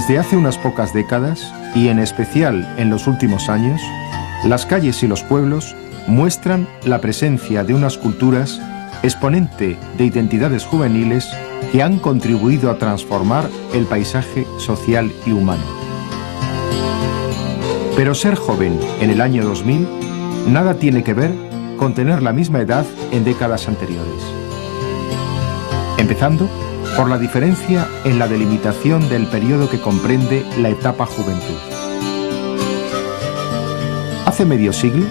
Desde hace unas pocas décadas, y en especial en los últimos años, las calles y los pueblos muestran la presencia de unas culturas exponente de identidades juveniles que han contribuido a transformar el paisaje social y humano. Pero ser joven en el año 2000 nada tiene que ver con tener la misma edad en décadas anteriores. Empezando por la diferencia en la delimitación del periodo que comprende la etapa juventud. Hace medio siglo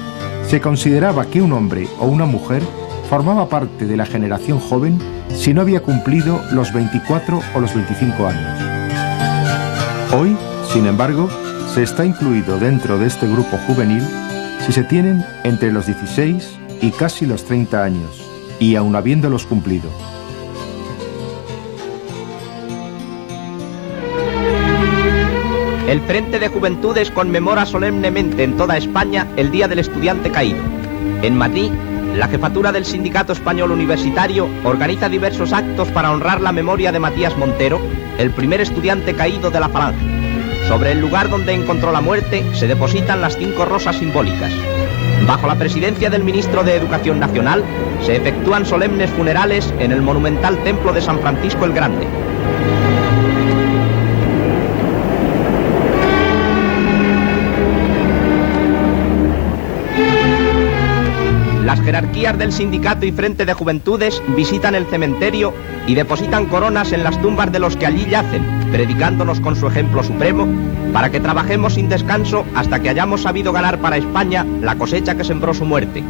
se consideraba que un hombre o una mujer formaba parte de la generación joven si no había cumplido los 24 o los 25 años. Hoy, sin embargo, se está incluido dentro de este grupo juvenil si se tienen entre los 16 y casi los 30 años, y aun habiéndolos cumplido. El Frente de Juventudes conmemora solemnemente en toda España el Día del Estudiante Caído. En Madrid, la jefatura del Sindicato Español Universitario organiza diversos actos para honrar la memoria de Matías Montero, el primer estudiante caído de la Falange. Sobre el lugar donde encontró la muerte se depositan las 5 rosas simbólicas. Bajo la presidencia del ministro de Educación Nacional, se efectúan solemnes funerales en el monumental templo de San Francisco el Grande. Las jerarquías del sindicato y Frente de Juventudes visitan el cementerio y depositan coronas en las tumbas de los que allí yacen, predicándonos con su ejemplo supremo para que trabajemos sin descanso hasta que hayamos sabido ganar para España la cosecha que sembró su muerte.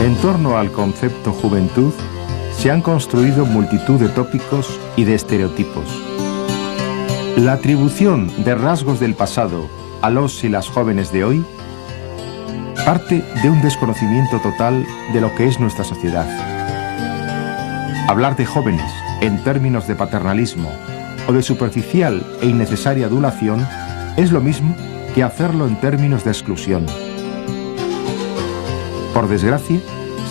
En torno al concepto juventud se han construido multitud de tópicos y de estereotipos. La atribución de rasgos del pasado a los y las jóvenes de hoy parte de un desconocimiento total de lo que es nuestra sociedad. Hablar de jóvenes en términos de paternalismo o de superficial e innecesaria adulación es lo mismo que hacerlo en términos de exclusión. Por desgracia,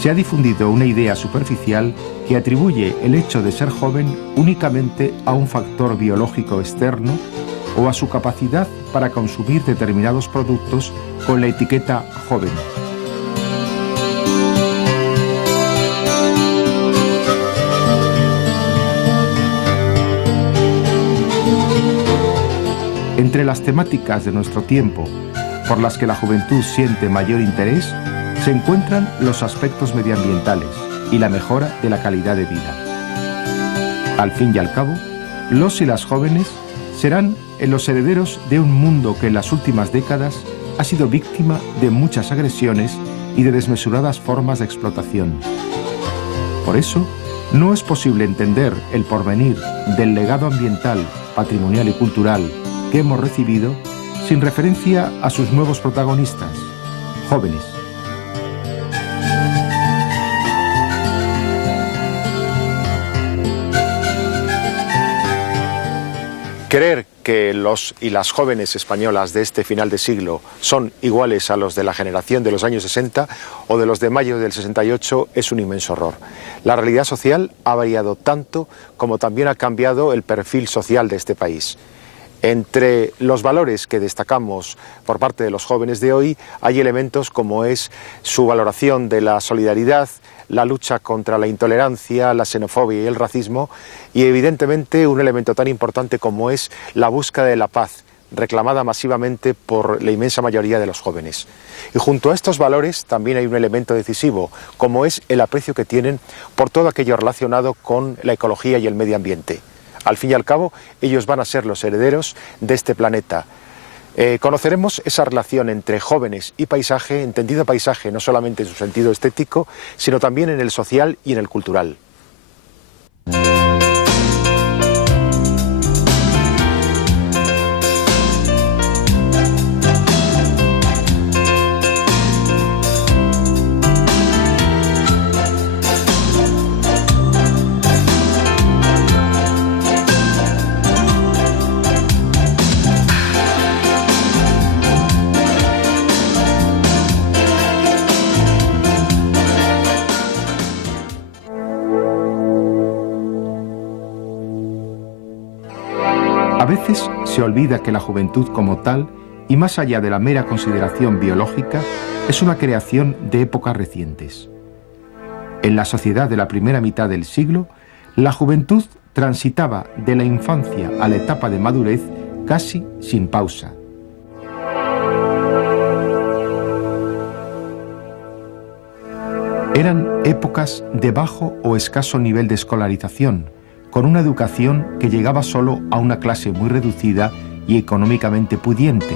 se ha difundido una idea superficial que atribuye el hecho de ser joven únicamente a un factor biológico externo o a su capacidad para consumir determinados productos con la etiqueta joven. Entre las temáticas de nuestro tiempo por las que la juventud siente mayor interés se encuentran los aspectos medioambientales y la mejora de la calidad de vida. Al fin y al cabo, los y las jóvenes serán los herederos de un mundo que en las últimas décadas ha sido víctima de muchas agresiones y de desmesuradas formas de explotación. Por eso, no es posible entender el porvenir del legado ambiental, patrimonial y cultural que hemos recibido sin referencia a sus nuevos protagonistas, jóvenes. Creer que los y las jóvenes españolas de este final de siglo son iguales a los de la generación de los años 60 o de los de mayo del 68 es un inmenso error. La realidad social ha variado tanto como también ha cambiado el perfil social de este país. Entre los valores que destacamos por parte de los jóvenes de hoy hay elementos como es su valoración de la solidaridad, la lucha contra la intolerancia, la xenofobia y el racismo, y evidentemente un elemento tan importante como es la búsqueda de la paz, reclamada masivamente por la inmensa mayoría de los jóvenes. Y junto a estos valores también hay un elemento decisivo, como es el aprecio que tienen por todo aquello relacionado con la ecología y el medio ambiente. Al fin y al cabo, ellos van a ser los herederos de este planeta. Conoceremos esa relación entre jóvenes y paisaje, entendido paisaje no solamente en su sentido estético, sino también en el social y en el cultural. veces se olvida que la juventud como tal, y más allá de la mera consideración biológica, es una creación de épocas recientes. En la sociedad de la primera mitad del siglo, la juventud transitaba de la infancia a la etapa de madurez casi sin pausa. Eran épocas de bajo o escaso nivel de escolarización, con una educación que llegaba solo a una clase muy reducida y económicamente pudiente,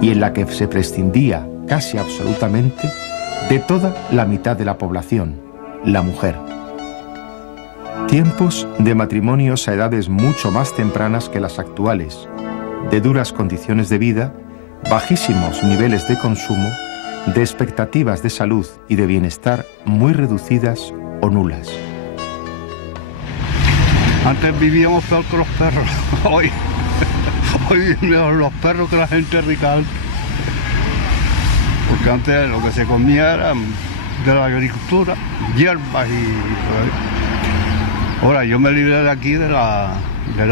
y en la que se prescindía casi absolutamente de toda la mitad de la población, la mujer. Tiempos de matrimonios a edades mucho más tempranas que las actuales, de duras condiciones de vida, bajísimos niveles de consumo, de expectativas de salud y de bienestar muy reducidas o nulas. Antes vivíamos peor que los perros, hoy viven mejor los perros que la gente rica. Porque antes lo que se comía era de la agricultura, hierbas y todo eso. Ahora yo me libré de aquí del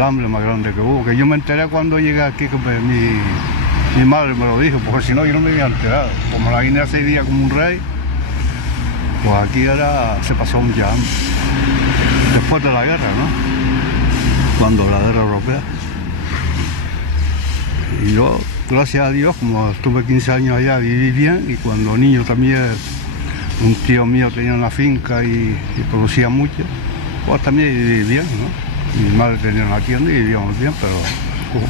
hambre más grande que hubo, que yo me enteré cuando llegué aquí, que mi madre me lo dijo, porque si no yo no me había enterado. Como la Guinea se vivía como un rey, pues aquí se pasó un jam. Después de la guerra, ¿no? Cuando la guerra europea. Y yo, gracias a Dios, como estuve 15 años allá, viví bien, y cuando niño también un tío mío tenía una finca y producía mucho, pues también viví bien, ¿no? Mi madre tenía una tienda y vivíamos bien, pero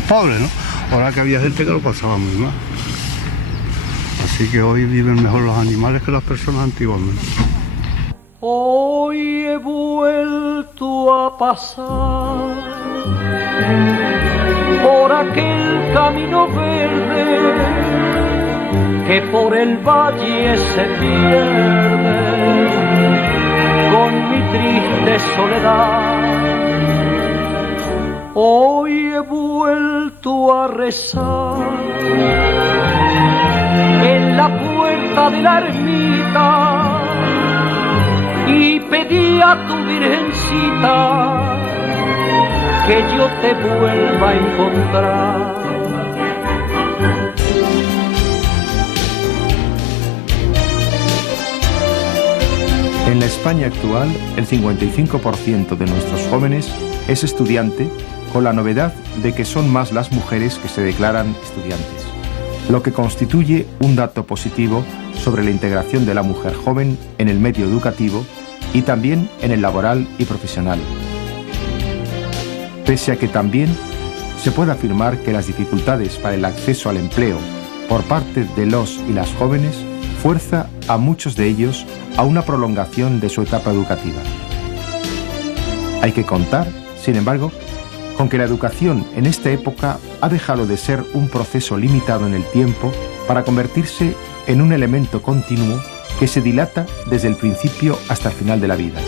pobre, ¿no? Ahora que había gente que lo pasaba muy mal. Así que hoy viven mejor los animales que las personas antiguamente. Hoy he vuelto a pasar por aquel camino verde que por el valle se pierde con mi triste soledad. Hoy he vuelto a rezar en la puerta de la ermita y pedí a tu virgencita que yo te vuelva a encontrar. En la España actual, el 55% de nuestros jóvenes es estudiante, con la novedad de que son más las mujeres que se declaran estudiantes, lo que constituye un dato positivo sobre la integración de la mujer joven en el medio educativo y también en el laboral y profesional. Pese a que también se puede afirmar que las dificultades para el acceso al empleo por parte de los y las jóvenes fuerza a muchos de ellos a una prolongación de su etapa educativa. Hay que contar, sin embargo, con que la educación en esta época ha dejado de ser un proceso limitado en el tiempo para convertirse en un elemento continuo que se dilata desde el principio hasta el final de la vida.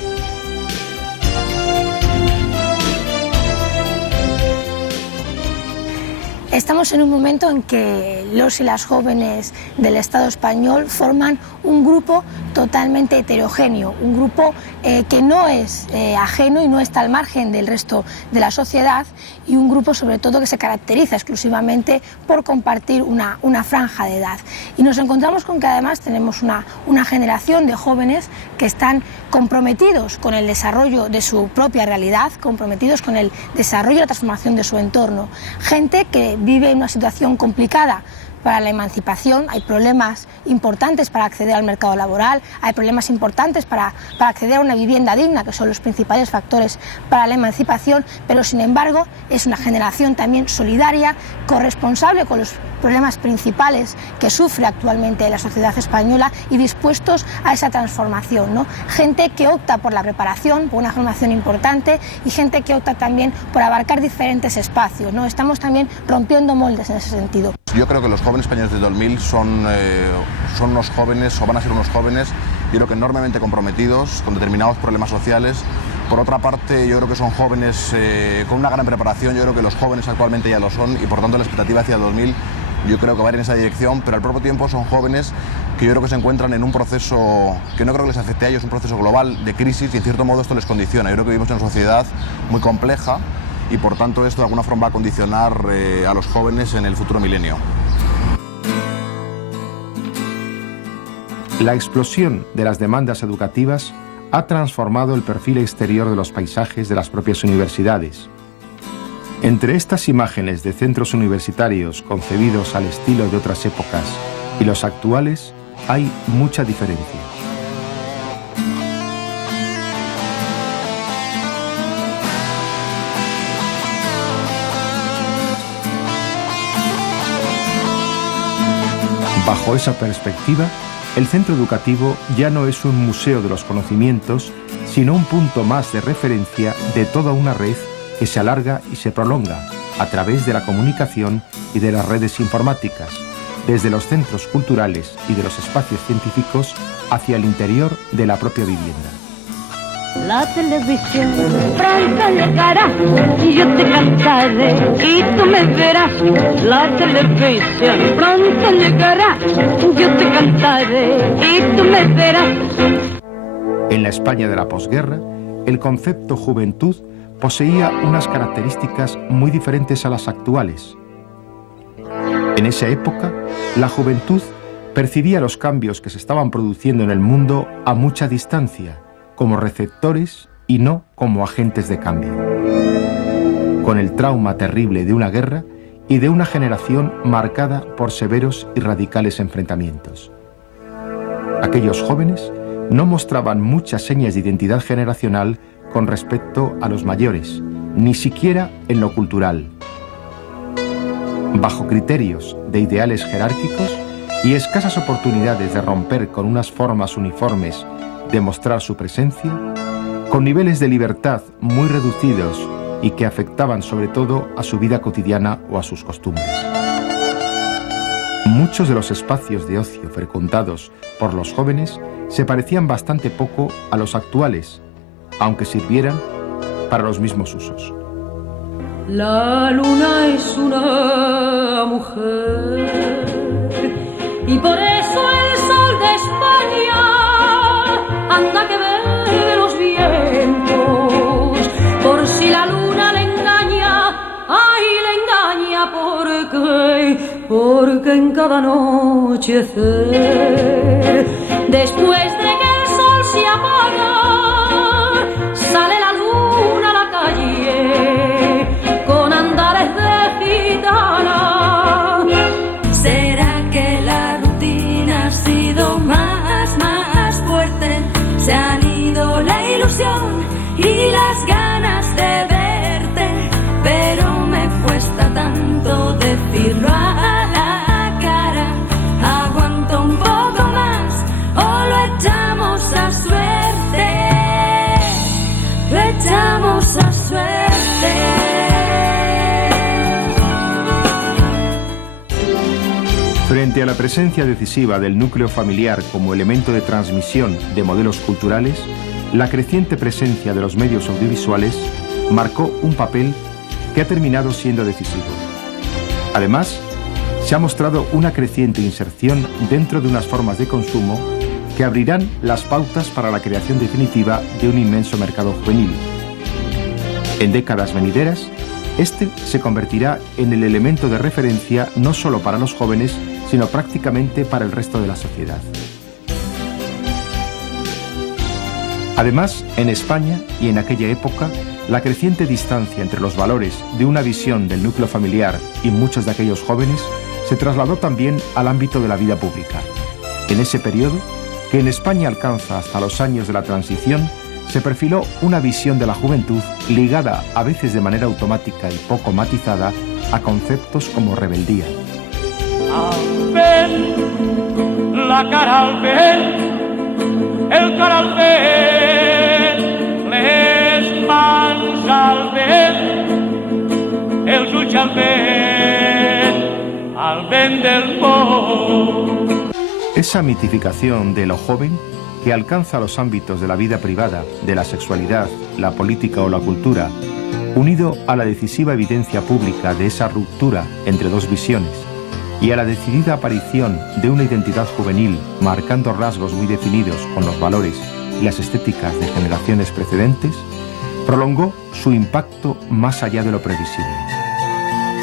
Estamos en un momento en que los y las jóvenes del Estado español forman un grupo totalmente heterogéneo, un grupo que no es ajeno y no está al margen del resto de la sociedad, y un grupo sobre todo que se caracteriza exclusivamente por compartir una franja de edad. Y nos encontramos con que además tenemos una generación de jóvenes que están comprometidos con el desarrollo de su propia realidad, comprometidos con el desarrollo y la transformación de su entorno. Gente que vive en una situación complicada para la emancipación, hay problemas importantes para acceder al mercado laboral, hay problemas importantes para acceder a una vivienda digna, que son los principales factores para la emancipación, pero sin embargo es una generación también solidaria, corresponsable con los problemas principales que sufre actualmente la sociedad española y dispuestos a esa transformación, ¿no? Gente que opta por la preparación, por una formación importante, y gente que opta también por abarcar diferentes espacios, ¿no? Estamos también rompiendo moldes en ese sentido. Yo creo que los jóvenes españoles del 2000 son unos jóvenes, o van a ser unos jóvenes, yo creo que enormemente comprometidos con determinados problemas sociales. Por otra parte, yo creo que son jóvenes con una gran preparación. Yo creo que los jóvenes actualmente ya lo son, y por tanto la expectativa hacia el 2000 yo creo que va a ir en esa dirección, pero al propio tiempo son jóvenes que yo creo que se encuentran en un proceso que no creo que les afecte a ellos, un proceso global de crisis, y en cierto modo esto les condiciona. Yo creo que vivimos en una sociedad muy compleja y por tanto esto de alguna forma va a condicionar a los jóvenes en el futuro milenio. La explosión de las demandas educativas ha transformado el perfil exterior de los paisajes de las propias universidades. Entre estas imágenes de centros universitarios concebidos al estilo de otras épocas y los actuales hay mucha diferencia. Bajo esa perspectiva, el centro educativo ya no es un museo de los conocimientos, sino un punto más de referencia de toda una red que se alarga y se prolonga a través de la comunicación y de las redes informáticas, desde los centros culturales y de los espacios científicos hacia el interior de la propia vivienda. La televisión pronto llegará y yo te cantaré y tú me verás. La televisión pronto llegará, yo te cantaré y tú me verás. En la España de la posguerra, el concepto juventud poseía unas características muy diferentes a las actuales. En esa época, la juventud percibía los cambios que se estaban produciendo en el mundo a mucha distancia, como receptores y no como agentes de cambio. Con el trauma terrible de una guerra y de una generación marcada por severos y radicales enfrentamientos. Aquellos jóvenes no mostraban muchas señas de identidad generacional con respecto a los mayores, ni siquiera en lo cultural. Bajo criterios de ideales jerárquicos y escasas oportunidades de romper con unas formas uniformes de mostrar su presencia, con niveles de libertad muy reducidos y que afectaban sobre todo a su vida cotidiana o a sus costumbres. Muchos de los espacios de ocio frecuentados por los jóvenes se parecían bastante poco a los actuales, aunque sirvieran para los mismos usos. La luna es una mujer y por eso el sol de España anda que bebe los vientos. Por si la luna le engaña, ay, le engaña porque en cada anochecer, después de que el sol se apaga, sale la luna a la calle con andares de gitana. ¿Será que la rutina ha sido más fuerte? Se han ido la ilusión y las ganas de verte, pero me cuesta tanto decirlo a la cara. Aguanto un poco más o lo echamos a suerte, lo echamos a suerte. Frente a la presencia decisiva del núcleo familiar como elemento de transmisión de modelos culturales, la creciente presencia de los medios audiovisuales marcó un papel que ha terminado siendo decisivo. Además, se ha mostrado una creciente inserción dentro de unas formas de consumo que abrirán las pautas para la creación definitiva de un inmenso mercado juvenil. En décadas venideras, este se convertirá en el elemento de referencia no solo para los jóvenes, sino prácticamente para el resto de la sociedad. Además, en España y en aquella época, la creciente distancia entre los valores de una visión del núcleo familiar y muchos de aquellos jóvenes se trasladó también al ámbito de la vida pública. En ese periodo, que en España alcanza hasta los años de la transición, se perfiló una visión de la juventud ligada, a veces de manera automática y poco matizada, a conceptos como rebeldía. Al vent, la cara al vent, el cor al vent, les mans al vent, els ulls al vent del por. Esa mitificación de lo joven que alcanza los ámbitos de la vida privada, de la sexualidad, la política o la cultura, unido a la decisiva evidencia pública de esa ruptura entre dos visiones y a la decidida aparición de una identidad juvenil marcando rasgos muy definidos con los valores y las estéticas de generaciones precedentes, prolongó su impacto más allá de lo previsible.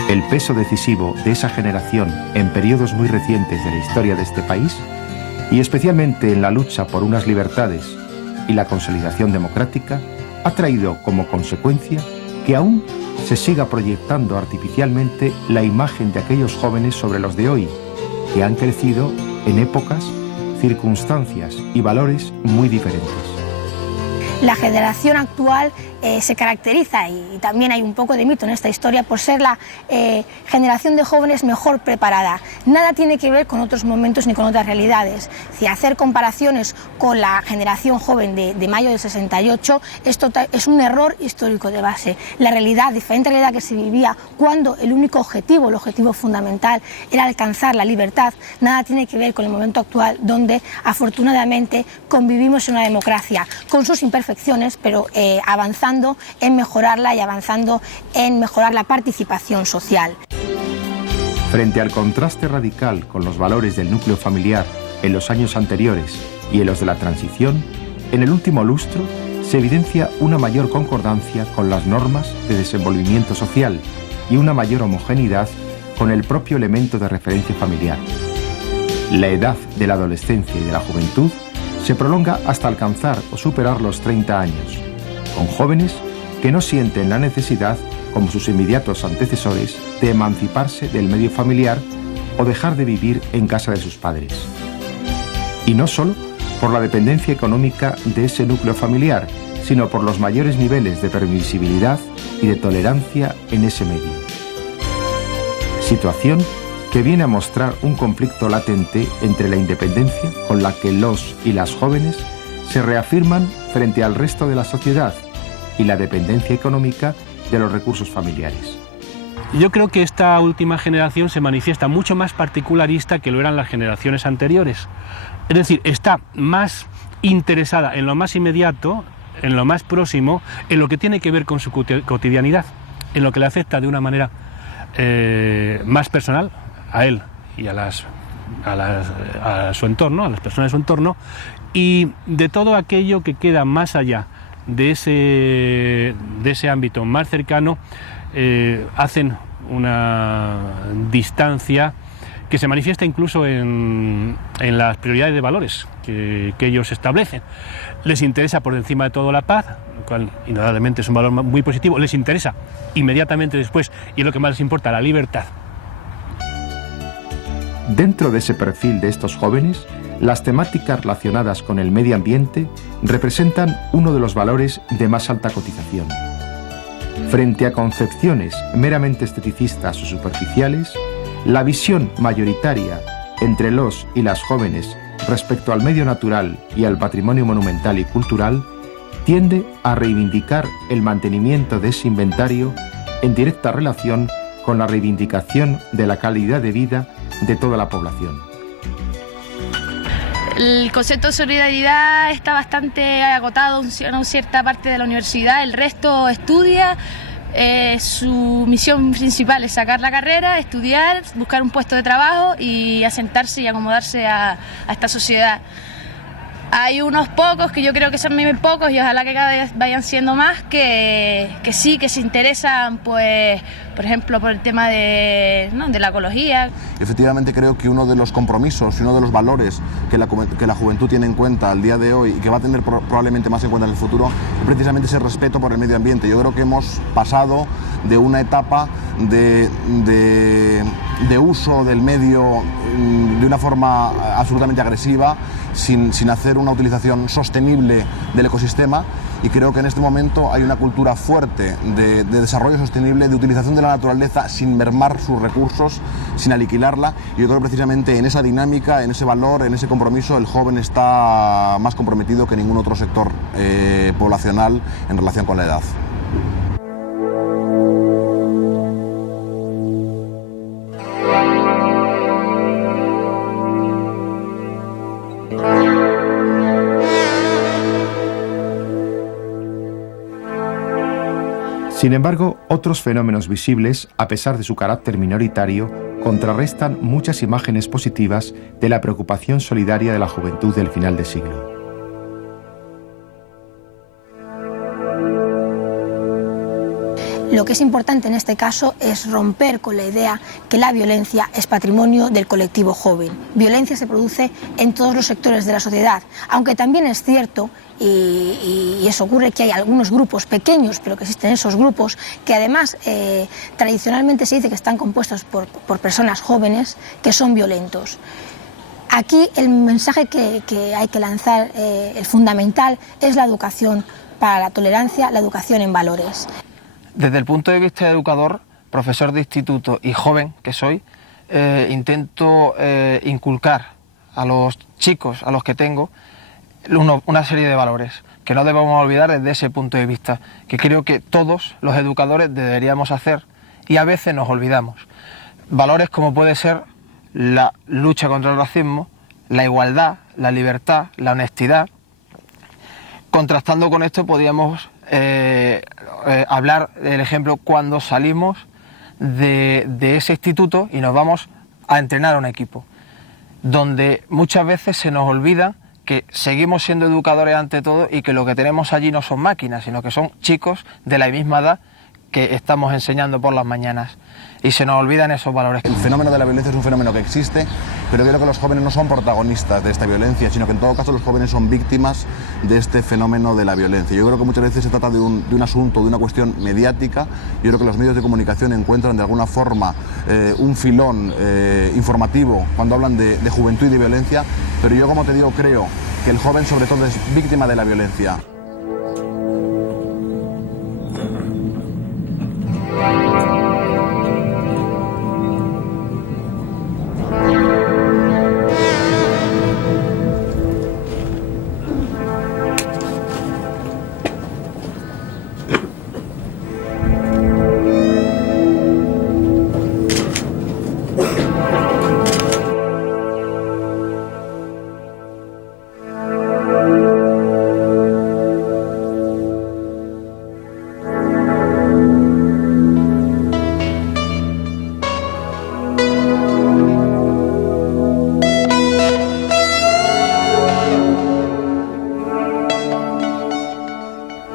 El peso decisivo de esa generación en periodos muy recientes de la historia de este país, y especialmente en la lucha por unas libertades y la consolidación democrática, ha traído como consecuencia que aún se siga proyectando artificialmente la imagen de aquellos jóvenes sobre los de hoy, que han crecido en épocas, circunstancias y valores muy diferentes. La generación actual se caracteriza, y también hay un poco de mito en esta historia, por ser la generación de jóvenes mejor preparada. Nada tiene que ver con otros momentos ni con otras realidades. Si hacer comparaciones con la generación joven de mayo del 68 es un error histórico de base. La realidad, diferente realidad que se vivía cuando el único objetivo, el objetivo fundamental era alcanzar la libertad, nada tiene que ver con el momento actual, donde afortunadamente convivimos en una democracia con sus imperfecciones, pero avanzando en mejorarla y avanzando en mejorar la participación social. Frente al contraste radical con los valores del núcleo familiar en los años anteriores y en los de la transición, en el último lustro se evidencia una mayor concordancia con las normas de desenvolvimiento social y una mayor homogeneidad con el propio elemento de referencia familiar. La edad de la adolescencia y de la juventud se prolonga hasta alcanzar o superar los 30 años, con jóvenes que no sienten la necesidad, como sus inmediatos antecesores, de emanciparse del medio familiar o dejar de vivir en casa de sus padres. Y no solo por la dependencia económica de ese núcleo familiar, sino por los mayores niveles de permisibilidad y de tolerancia en ese medio. Situación que viene a mostrar un conflicto latente entre la independencia con la que los y las jóvenes se reafirman frente al resto de la sociedad y la dependencia económica de los recursos familiares. Yo creo que esta última generación se manifiesta mucho más particularista que lo eran las generaciones anteriores. Es decir, está más interesada en lo más inmediato, en lo más próximo, en lo que tiene que ver con su cotidianidad, en lo que le afecta de una manera más personal a él y a su entorno, a las personas de su entorno, y de todo aquello que queda más allá de ese ámbito más cercano, hacen una distancia que se manifiesta incluso en las prioridades de valores que ellos establecen. Les interesa por encima de todo la paz, lo cual indudablemente es un valor muy positivo. Les interesa inmediatamente después, y es lo que más les importa, la libertad. Dentro de ese perfil de estos jóvenes, las temáticas relacionadas con el medio ambiente representan uno de los valores de más alta cotización. Frente a concepciones meramente esteticistas o superficiales, la visión mayoritaria entre los y las jóvenes respecto al medio natural y al patrimonio monumental y cultural tiende a reivindicar el mantenimiento de ese inventario en directa relación con la reivindicación de la calidad de vida de toda la población. El concepto de solidaridad está bastante agotado en una cierta parte de la universidad, el resto estudia, su misión principal es sacar la carrera, estudiar, buscar un puesto de trabajo y asentarse y acomodarse a esta sociedad. Hay unos pocos, que yo creo que son muy pocos y ojalá que cada vez vayan siendo más, que sí, que se interesan, pues, por ejemplo, por el tema de la ecología. Efectivamente creo que uno de los compromisos y uno de los valores que la juventud tiene en cuenta al día de hoy y que va a tener probablemente más en cuenta en el futuro es precisamente ese respeto por el medio ambiente. Yo creo que hemos pasado de una etapa de uso del medio de una forma absolutamente agresiva, sin hacer una utilización sostenible del ecosistema, y creo que en este momento hay una cultura fuerte de desarrollo sostenible, de utilización de la naturaleza sin mermar sus recursos, sin aniquilarla, y yo creo que precisamente en esa dinámica, en ese valor, en ese compromiso, el joven está más comprometido que ningún otro sector poblacional en relación con la edad. Sin embargo, otros fenómenos visibles, a pesar de su carácter minoritario, contrarrestan muchas imágenes positivas de la preocupación solidaria de la juventud del final de siglo. Lo que es importante en este caso es romper con la idea que la violencia es patrimonio del colectivo joven. Violencia se produce en todos los sectores de la sociedad, aunque también es cierto, y eso ocurre, que hay algunos grupos pequeños, pero que existen esos grupos, que además tradicionalmente se dice que están compuestos por personas jóvenes que son violentos. Aquí el mensaje que hay que lanzar, el fundamental, es la educación para la tolerancia, la educación en valores. Desde el punto de vista de educador, profesor de instituto y joven que soy, intento inculcar a los chicos, a los que tengo, una serie de valores que no debemos olvidar desde ese punto de vista, que creo que todos los educadores deberíamos hacer y a veces nos olvidamos. Valores como puede ser la lucha contra el racismo, la igualdad, la libertad, la honestidad. Contrastando con esto podríamos hablar del ejemplo cuando salimos de ese instituto y nos vamos a entrenar a un equipo, donde muchas veces se nos olvida que seguimos siendo educadores ante todo y que lo que tenemos allí no son máquinas, sino que son chicos de la misma edad que estamos enseñando por las mañanas. Y se nos olvidan esos valores. El fenómeno de la violencia es un fenómeno que existe, pero creo que los jóvenes no son protagonistas de esta violencia, sino que en todo caso los jóvenes son víctimas de este fenómeno de la violencia. Yo creo que muchas veces se trata de un asunto, de una cuestión mediática. Yo creo que los medios de comunicación encuentran de alguna forma un filón informativo cuando hablan de juventud y de violencia, pero yo, como te digo, creo que el joven sobre todo es víctima de la violencia.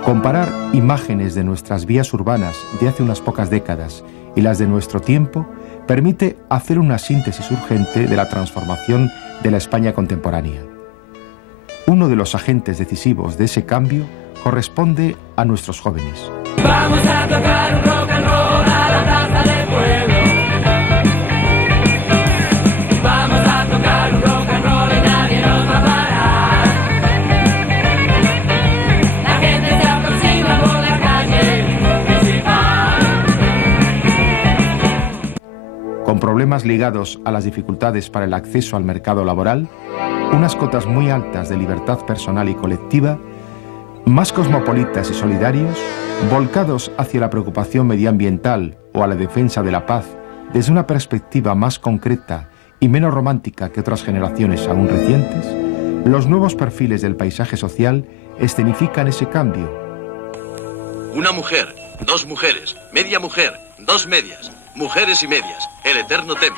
Comparar imágenes de nuestras vías urbanas de hace unas pocas décadas y las de nuestro tiempo permite hacer una síntesis urgente de la transformación de la España contemporánea. Uno de los agentes decisivos de ese cambio corresponde a nuestros jóvenes. Vamos a tocar un rock and roll a la plaza del pueblo. Vamos a tocar un rock and roll y nadie nos va a parar. La gente se aproxima por la calle principal. Con problemas ligados a las dificultades para el acceso al mercado laboral, unas cotas muy altas de libertad personal y colectiva, más cosmopolitas y solidarios, volcados hacia la preocupación medioambiental o a la defensa de la paz desde una perspectiva más concreta y menos romántica que otras generaciones aún recientes, los nuevos perfiles del paisaje social escenifican ese cambio. Una mujer, dos mujeres, media mujer, dos medias, mujeres y medias, el eterno tema.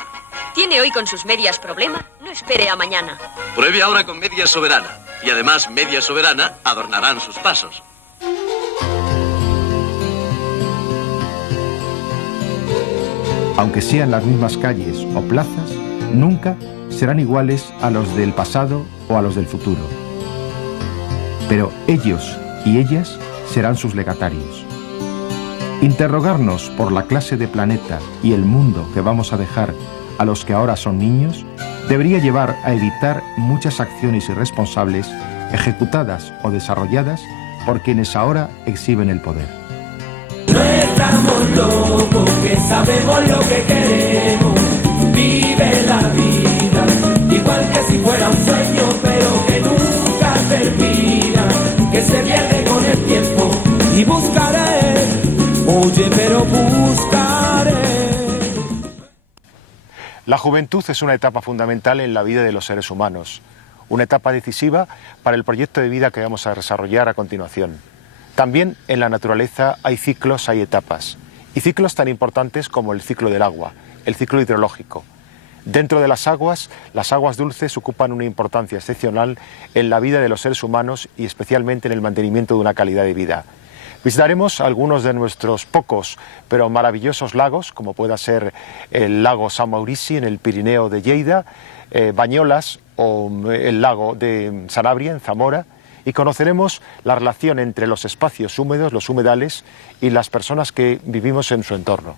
¿Tiene hoy con sus medias problema? No espere a mañana. Pruebe ahora con media soberana. Y además, media soberana adornarán sus pasos. Aunque sean las mismas calles o plazas, nunca serán iguales a los del pasado o a los del futuro. Pero ellos y ellas serán sus legatarios. Interrogarnos por la clase de planeta y el mundo que vamos a dejar a los que ahora son niños debería llevar a evitar muchas acciones irresponsables ejecutadas o desarrolladas por quienes ahora exhiben el poder. No estamos locos, que sabemos lo que queremos. Vive la vida, igual que si fuera un sueño, pero que nunca termina, que se pierde con el tiempo. Y buscaré, oye, pero buscaré. La juventud es una etapa fundamental en la vida de los seres humanos, una etapa decisiva para el proyecto de vida que vamos a desarrollar a continuación. También en la naturaleza hay ciclos, hay etapas, y ciclos tan importantes como el ciclo del agua, el ciclo hidrológico. Dentro de las aguas dulces ocupan una importancia excepcional en la vida de los seres humanos y especialmente en el mantenimiento de una calidad de vida. Visitaremos algunos de nuestros pocos pero maravillosos lagos, como pueda ser el lago San Maurici en el Pirineo de Lleida, Bañolas o el lago de Sanabria en Zamora, y conoceremos la relación entre los espacios húmedos, los humedales, y las personas que vivimos en su entorno.